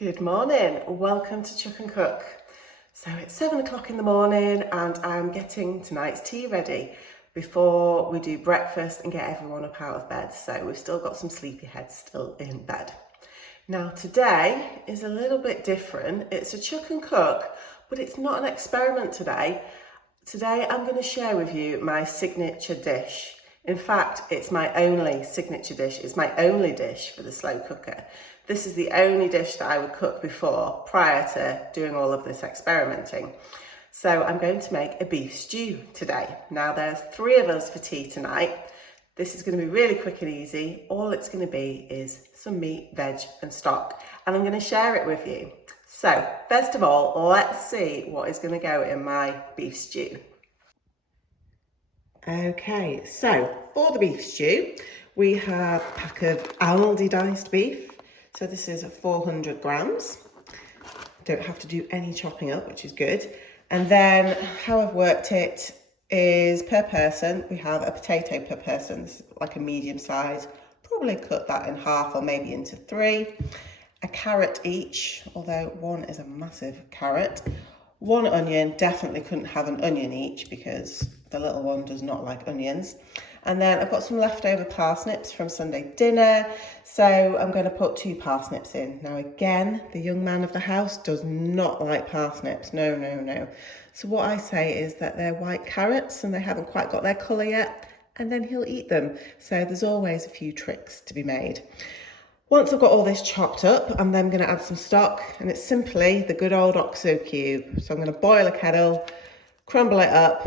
Good morning, welcome to Chuck and Cook. So it's 7 o'clock in the morning and I'm getting tonight's tea ready before we do breakfast and get everyone up out of bed. So we've still got some sleepy heads still in bed. Now today is a little bit different. It's a Chuck and Cook, but it's not an experiment today. Today I'm going to share with you my signature dish. In fact, it's my only signature dish. It's my only dish for the slow cooker. This is the only dish that I would cook before, prior to doing all of this experimenting. So I'm going to make a beef stew today. Now there's 3 of us for tea tonight. This is going to be really quick and easy. All it's going to be is some meat, veg and stock. And I'm going to share it with you. So first of all, let's see what is going to go in my beef stew. Okay, so for the beef stew, we have a pack of Aldi diced beef. So this is 400 grams. Don't have to do any chopping up, which is good. And then how I've worked it is per person, we have a potato per person, like a medium size. Probably cut that in half or maybe into 3. A carrot each, although one is a massive carrot. 1 onion, definitely couldn't have an onion each because the little one does not like onions. And then I've got some leftover parsnips from Sunday dinner. So I'm going to put 2 parsnips in. Now again, the young man of the house does not like parsnips. No, no, no. So what I say is that they're white carrots and they haven't quite got their colour yet. And then he'll eat them. So there's always a few tricks to be made. Once I've got all this chopped up, I'm then going to add some stock, and it's simply the good old OXO cube. So I'm going to boil a kettle, crumble it up,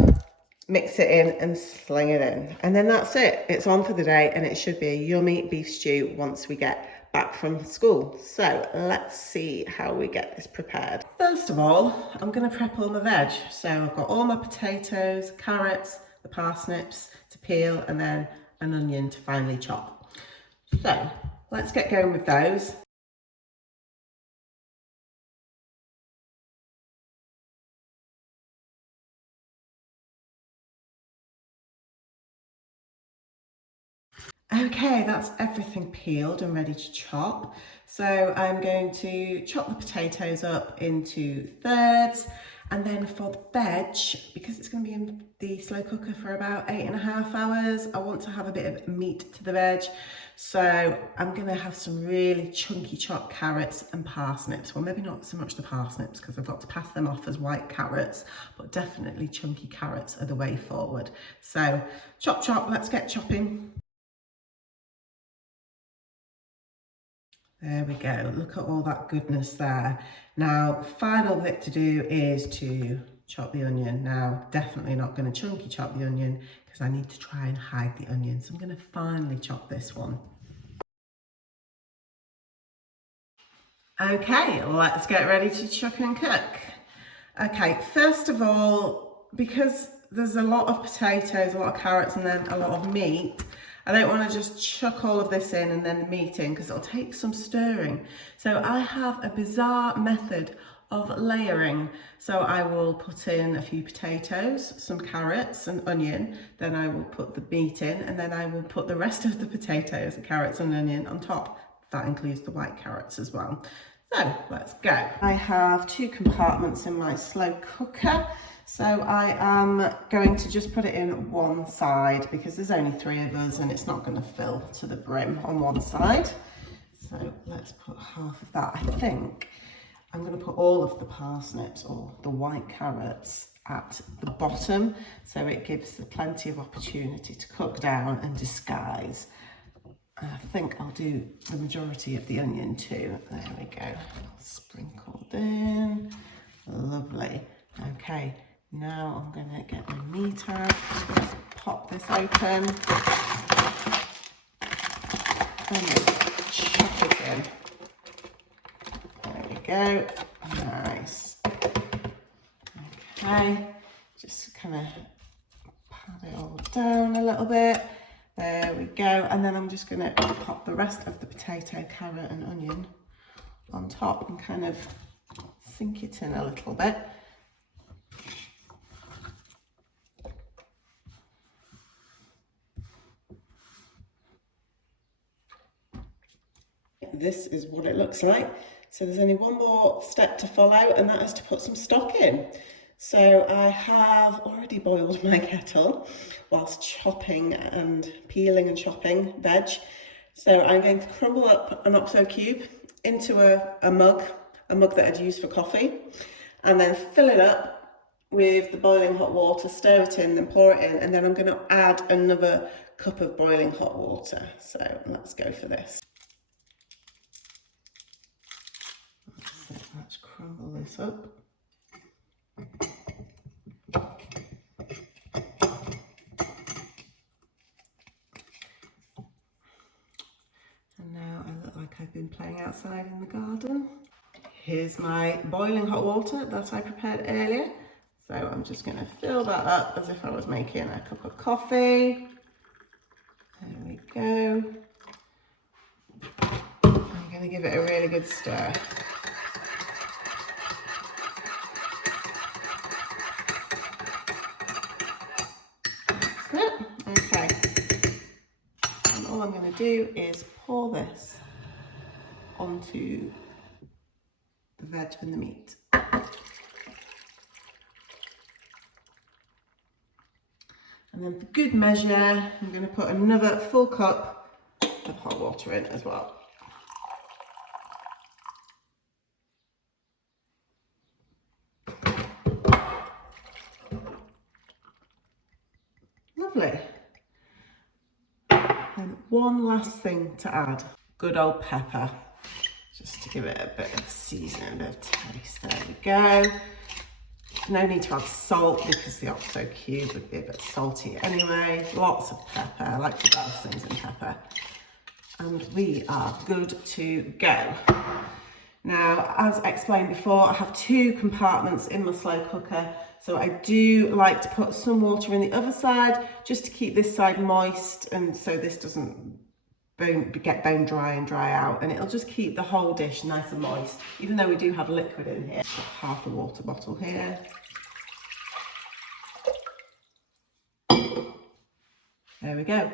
mix it in and sling it in. And then that's it. It's on for the day and it should be a yummy beef stew once we get back from school. So let's see how we get this prepared. First of all, I'm going to prep all my veg. So I've got all my potatoes, carrots, the parsnips to peel and then an onion to finely chop. So let's get going with those. Okay, that's everything peeled and ready to chop. So I'm going to chop the potatoes up into thirds, and then for the veg, because it's going to be in the slow cooker for about 8.5 hours, I want to have a bit of meat to the veg. So I'm going to have some really chunky chopped carrots and parsnips. Well, maybe not so much the parsnips because I've got to pass them off as white carrots, but definitely chunky carrots are the way forward. So chop, chop, let's get chopping. There we go, look at all that goodness there. Now, final bit to do is to chop the onion. Now, definitely not going to chunky chop the onion because I need to try and hide the onion. So I'm going to finely chop this one. Okay, let's get ready to chuck and cook. Okay, first of all, because there's a lot of potatoes, a lot of carrots and then a lot of meat, I don't want to just chuck all of this in and then the meat in because it'll take some stirring. So I have a bizarre method of layering. So I will put in a few potatoes, some carrots and onion, then I will put the meat in and then I will put the rest of the potatoes, the carrots and onion on top. That includes the white carrots as well. So let's go. I have 2 compartments in my slow cooker. So I am going to just put it in one side because there's only 3 of us and it's not going to fill to the brim on one side. So let's put half of that. I think I'm going to put all of the parsnips or the white carrots at the bottom so it gives plenty of opportunity to cook down and disguise. I think I'll do the majority of the onion too. There we go. Sprinkled in. Lovely. Okay. Now I'm going to get my meat out, pop this open, and then chop it in. There we go, nice. Okay, just kind of pat it all down a little bit. There we go, and then I'm just going to pop the rest of the potato, carrot and onion on top and kind of sink it in a little bit. This is what it looks like. So there's only one more step to follow, and that is to put some stock in. So I have already boiled my kettle whilst chopping and peeling and chopping veg. So I'm going to crumble up an OXO cube into a mug that I'd use for coffee, and then fill it up with the boiling hot water, stir it in, then pour it in, and then I'm going to add another cup of boiling hot water. So let's go for this. Let's crumble this up. And now I look like I've been playing outside in the garden. Here's my boiling hot water that I prepared earlier. So I'm just going to fill that up as if I was making a cup of coffee. There we go. I'm going to give it a really good stir. Okay, and all I'm going to do is pour this onto the veg and the meat. And then for good measure, I'm going to put another full cup of hot water in as well. Lovely. And one last thing to add, good old pepper, just to give it a bit of seasoning, a bit of taste. There we go. No need to add salt because the OXO cube would be a bit salty anyway. Lots of pepper, I like to douse things in pepper. And we are good to go. Now, as explained before, I have 2 compartments in my slow cooker. So I do like to put some water in the other side just to keep this side moist, and so this doesn't get bone dry and dry out, and it'll just keep the whole dish nice and moist, even though we do have liquid in here. Got half a water bottle here. There we go.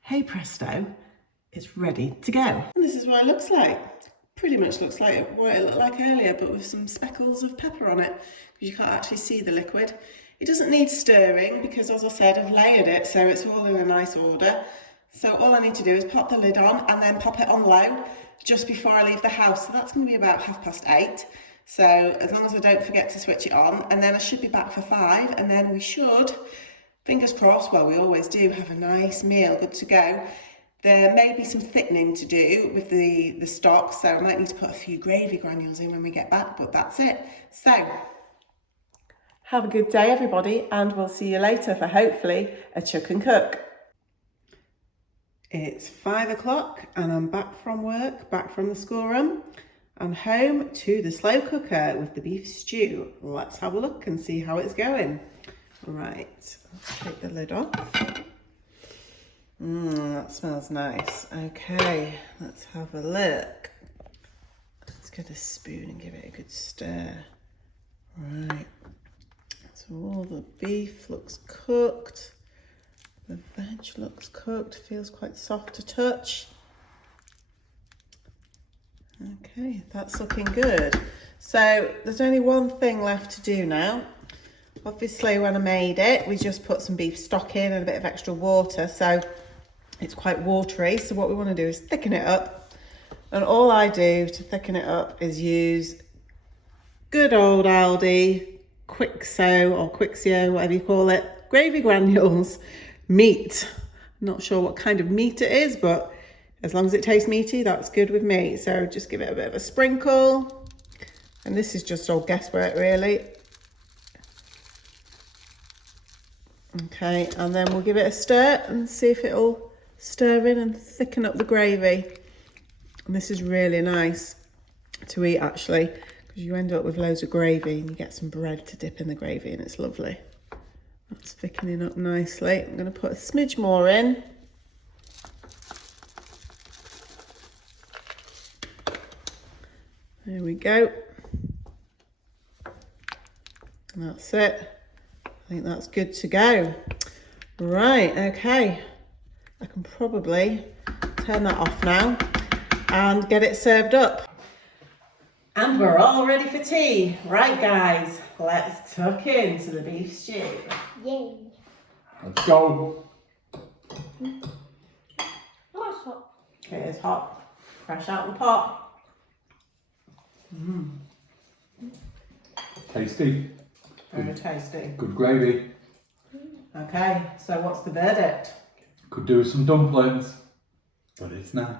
Hey presto, it's ready to go. And this is what it looks like. Pretty much looks like what it looked like earlier, but with some speckles of pepper on it, because you can't actually see the liquid. It doesn't need stirring because, as I said, I've layered it, so it's all in a nice order. So all I need to do is pop the lid on and then pop it on low just before I leave the house. So that's going to be about 8:30. So as long as I don't forget to switch it on, and then I should be back for 5, and then we should, fingers crossed, well, we always do, have a nice meal, good to go. There may be some thickening to do with the stock, so I might need to put a few gravy granules in when we get back, but that's it. So, have a good day, everybody, and we'll see you later for hopefully a chuck and cook. It's 5 o'clock and I'm back from work, back from the schoolroom, and home to the slow cooker with the beef stew. Let's have a look and see how it's going. Right, let's take the lid off. That smells nice. Okay, let's have a look. Let's get a spoon and give it a good stir. Right, so all the beef looks cooked. The veg looks cooked, feels quite soft to touch. Okay, that's looking good. So there's only one thing left to do now. Obviously when I made it, we just put some beef stock in and a bit of extra water, so it's quite watery. So what we want to do is thicken it up. And all I do to thicken it up is use good old Aldi, Quixo or Quixio, whatever you call it, gravy granules, meat. I'm not sure what kind of meat it is, but as long as it tastes meaty, that's good with me. So just give it a bit of a sprinkle. And this is just all guesswork, really. Okay, and then we'll give it a stir and see if it'll stir in and thicken up the gravy. And this is really nice to eat, actually, because you end up with loads of gravy and you get some bread to dip in the gravy, and it's lovely. That's thickening up nicely. I'm going to put a smidge more in. There we go. And that's it. I think that's good to go. Right, okay. I can probably turn that off now and get it served up. And we're all ready for tea. Right, guys, let's tuck into the beef stew. Yay. Let's go. Oh, it's hot. It is hot, fresh out the pot. Tasty. Very tasty. Good gravy. Okay, so what's the verdict? Could do with some dumplings, but it's nice.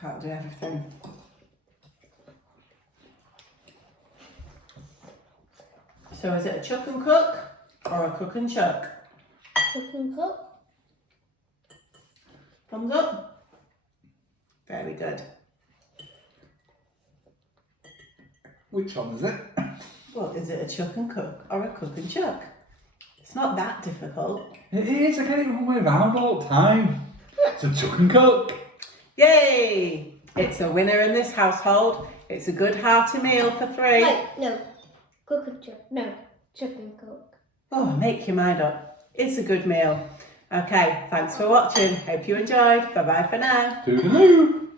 Can't do everything. So is it a chuck and cook or a cook and chuck? Cook and cook. Thumbs up. Very good. Which one is it? Well, is it a chuck and cook or a cook and chuck? It's not that difficult. It is, I get it one way round all the time. It's a chuck and cook. Yay! It's a winner in this household. It's a good hearty meal for 3. Wait, no. Cook and chuck. No. Chuck and cook. Oh, make your mind up. It's a good meal. Okay, thanks for watching. Hope you enjoyed. Bye-bye for now. Toodaloo.